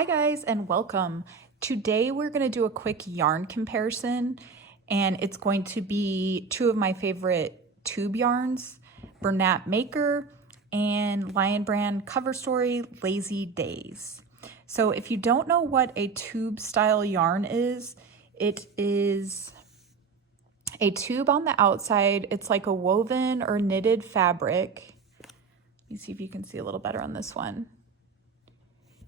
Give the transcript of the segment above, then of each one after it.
Hi guys and welcome. Today we're going to do a quick yarn comparison and it's going to be two of my favorite tube yarns, Bernat Maker and Lion Brand Cover Story Lazy Days. So if you don't know what a tube style yarn is, it is a tube on the outside. It's like a woven or knitted fabric. Let me see if you can see a little better on this one.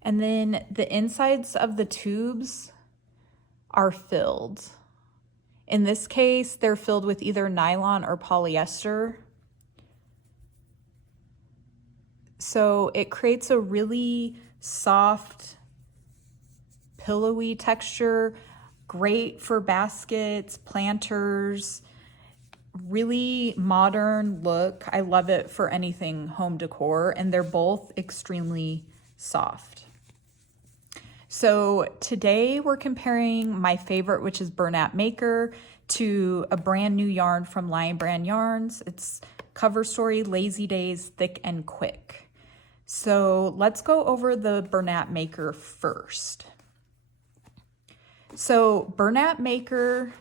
And then the insides of the tubes are filled. In this case, they're filled with either nylon or polyester. So it creates a really soft, pillowy texture, great for baskets, planters, really modern look. I love it for anything home decor, and they're both extremely soft. So today we're comparing my favorite, which is Bernat Maker, to a brand new yarn from Lion Brand Yarns. It's Cover Story Lazy Days Thick and Quick. So let's go over the Bernat Maker first. So Bernat Maker,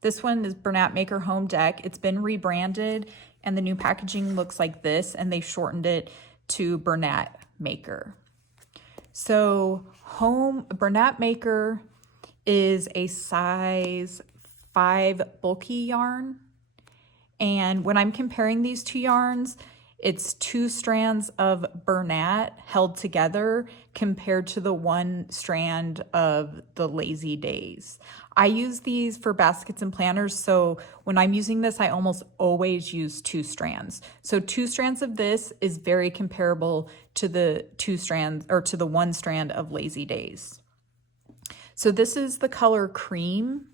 this one is Bernat Maker Home Deck. It's been rebranded and the new packaging looks like this, and they shortened it to Bernat Maker. So Bernat Maker is a size 5 bulky yarn. And when I'm comparing these two yarns, it's 2 strands of Bernat held together compared to the 1 strand of the Lazy Days. I use these for baskets and planters, so when I'm using this, I almost always use 2 strands. So 2 strands of this is very comparable to the 2 strands, or to the 1 strand of Lazy Days. So this is the color cream.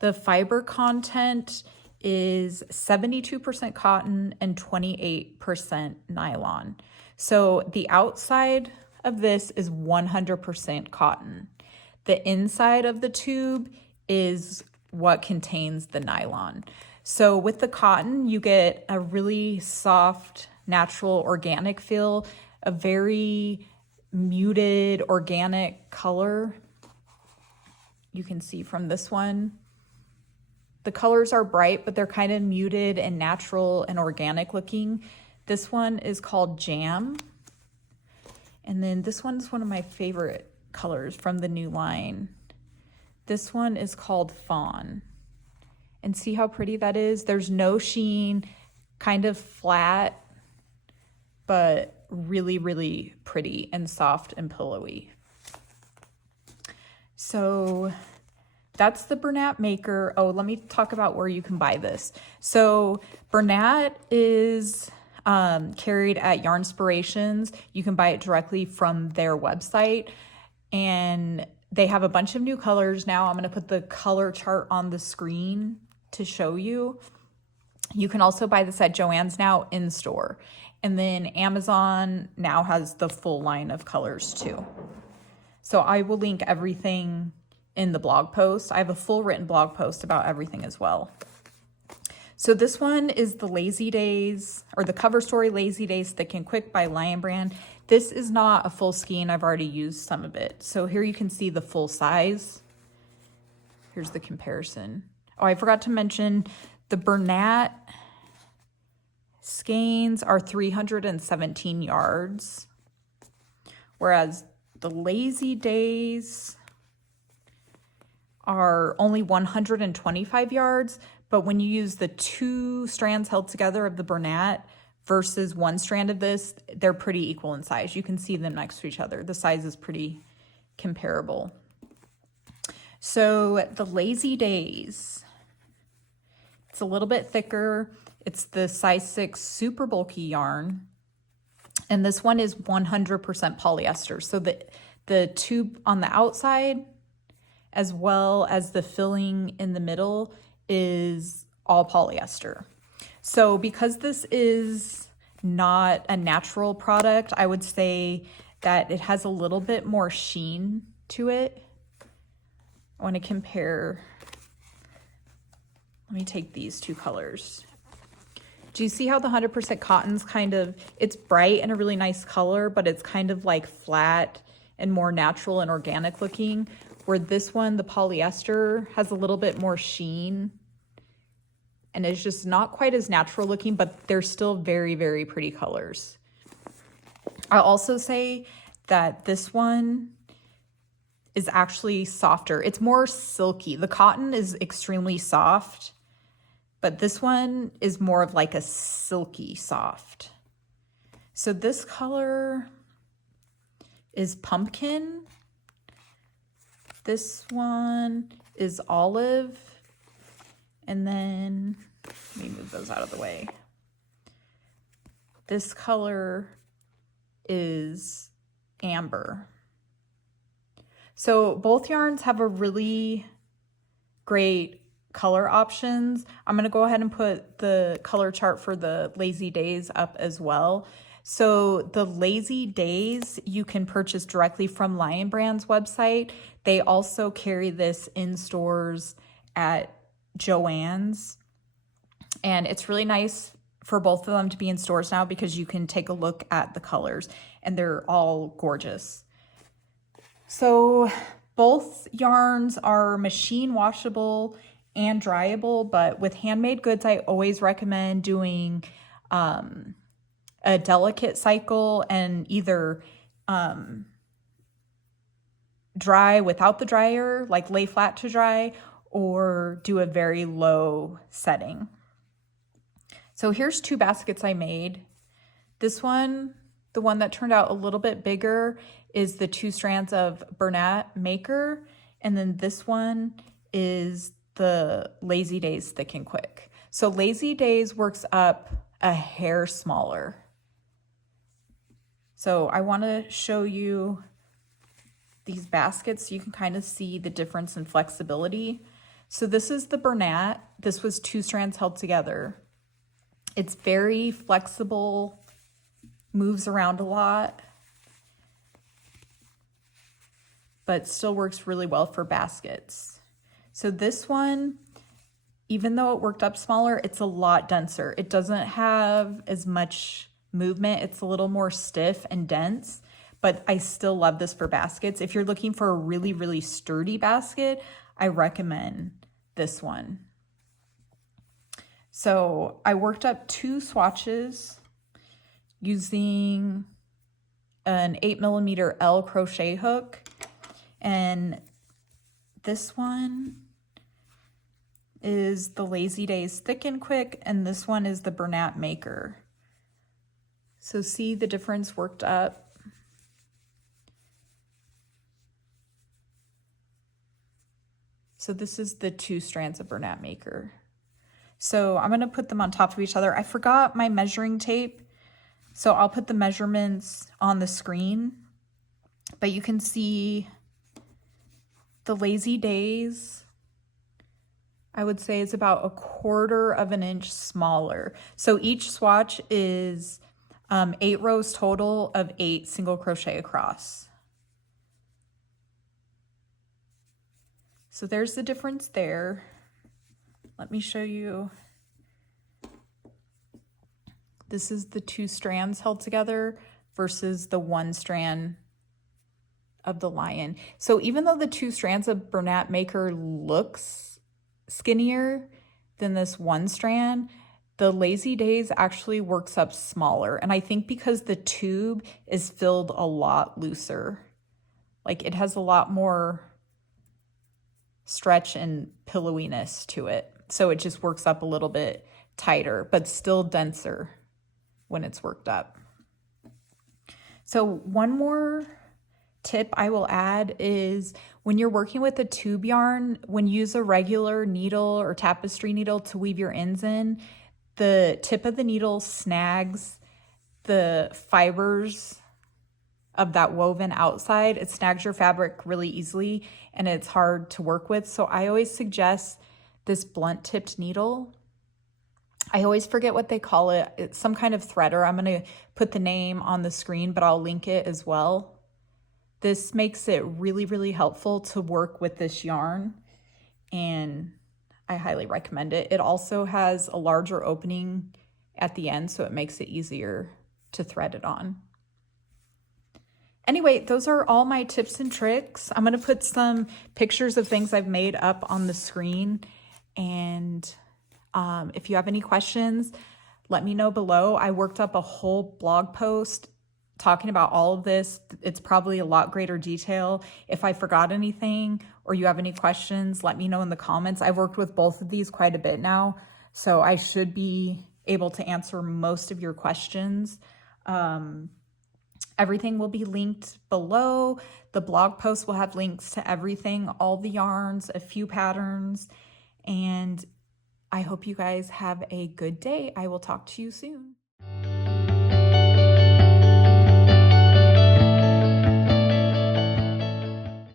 The fiber content is 72% cotton and 28% nylon. So the outside of this is 100% cotton. The inside of the tube is what contains the nylon. So with the cotton, you get a really soft, natural, organic feel, a very muted, organic color. You can see from this one. The colors are bright, but they're kind of muted and natural and organic looking. This one is called Jam. And then this one is one of my favorite colors from the new line. This one is called Fawn. And see how pretty that is? There's no sheen, kind of flat, but really, really pretty and soft and pillowy. So that's the Bernat Maker. Oh, let me talk about where you can buy this. So Bernat is carried at Yarnspirations. You can buy it directly from their website, and they have a bunch of new colors now. I'm going to put the color chart on the screen to show you. You can also buy this at Joann's now in store. And then Amazon now has the full line of colors too. So I will link everything in the blog post. I have a full written blog post about everything as well. So this one is the Lazy Days, or the Cover Story Lazy Days Thick and Quick by Lion Brand. This is not a full skein. I've already used some of it. So here you can see the full size. Here's the comparison. Oh, I forgot to mention the Bernat skeins are 317 yards, whereas the Lazy Days are only 125 yards, but when you use the 2 strands held together of the Bernat versus 1 strand of this, they're pretty equal in size. You can see them next to each other. The size is pretty comparable. So the Lazy Days, it's a little bit thicker. It's the size 6 super bulky yarn. And this one is 100% polyester. So the tube on the outside, as well as the filling in the middle, is all polyester. So because this is not a natural product, I would say that it has a little bit more sheen to it. I want to compare. Let me take these 2 colors. Do you see how the 100% cotton's kind of, it's bright and a really nice color, but it's kind of like flat and more natural and organic looking, where this one, the polyester, has a little bit more sheen and is just not quite as natural looking, but they're still very, very pretty colors. I'll also say that this one is actually softer. It's more silky. The cotton is extremely soft, but this one is more of like a silky soft. So this color is pumpkin. This one is olive. And then, let me move those out of the way. This color is amber. So both yarns have a really great color options. I'm going to go ahead and put the color chart for the Lazy Days up as well. So the Lazy Days you can purchase directly from Lion Brand's website. They also carry this in stores at Joann's, and it's really nice for both of them to be in stores now because you can take a look at the colors and they're all gorgeous. So both yarns are machine washable and dryable, but with handmade goods, I always recommend doing a delicate cycle and either dry without the dryer, like lay flat to dry, or do a very low setting. So here's two baskets I made. This one, the one that turned out a little bit bigger, is the 2 strands of Bernat Maker. And then this one is the Lazy Days Thick and Quick. So Lazy Days works up a hair smaller. So I want to show you these baskets so you can kind of see the difference in flexibility. So this is the Bernat. This was 2 strands held together. It's very flexible, moves around a lot, but still works really well for baskets. So this one, even though it worked up smaller, it's a lot denser. It doesn't have as much movement. It's a little more stiff and dense, but I still love this for baskets. If you're looking for a really, really sturdy basket, I recommend this one. So I worked up 2 swatches using an 8mm L crochet hook. And this one is the Lazy Days Thick and Quick, and this one is the Bernat Maker. So see the difference worked up. So this is the 2 strands of Bernat Maker. So I'm going to put them on top of each other. I forgot my measuring tape, so I'll put the measurements on the screen, but you can see the Lazy Days, I would say, is about 1/4 inch smaller. So each swatch is 8 rows total of 8 single crochet across. So there's the difference there. Let me show you. This is the 2 strands held together versus the 1 strand of the Lion. So even though the 2 strands of Bernat Maker looks skinnier than this 1 strand, the Lazy Days actually works up smaller. And I think because the tube is filled a lot looser, like it has a lot more stretch and pillowiness to it. So it just works up a little bit tighter, but still denser when it's worked up. So one more tip I will add is when you're working with a tube yarn, when you use a regular needle or tapestry needle to weave your ends in, the tip of the needle snags the fibers of that woven outside. It snags your fabric really easily and it's hard to work with. So I always suggest this blunt tipped needle. I always forget what they call it. It's some kind of threader. I'm going to put the name on the screen, but I'll link it as well. This makes it really, really helpful to work with this yarn, and I highly recommend it. It also has a larger opening at the end, so it makes it easier to thread it on. Anyway, those are all my tips and tricks. I'm going to put some pictures of things I've made up on the screen. And if you have any questions, let me know below. I worked up a whole blog post talking about all of this. It's probably a lot greater detail. If I forgot anything or you have any questions, let me know in the comments. I've worked with both of these quite a bit now, so I should be able to answer most of your questions. Everything will be linked below. The blog post will have links to everything, all the yarns, a few patterns, and I hope you guys have a good day. I will talk to you soon.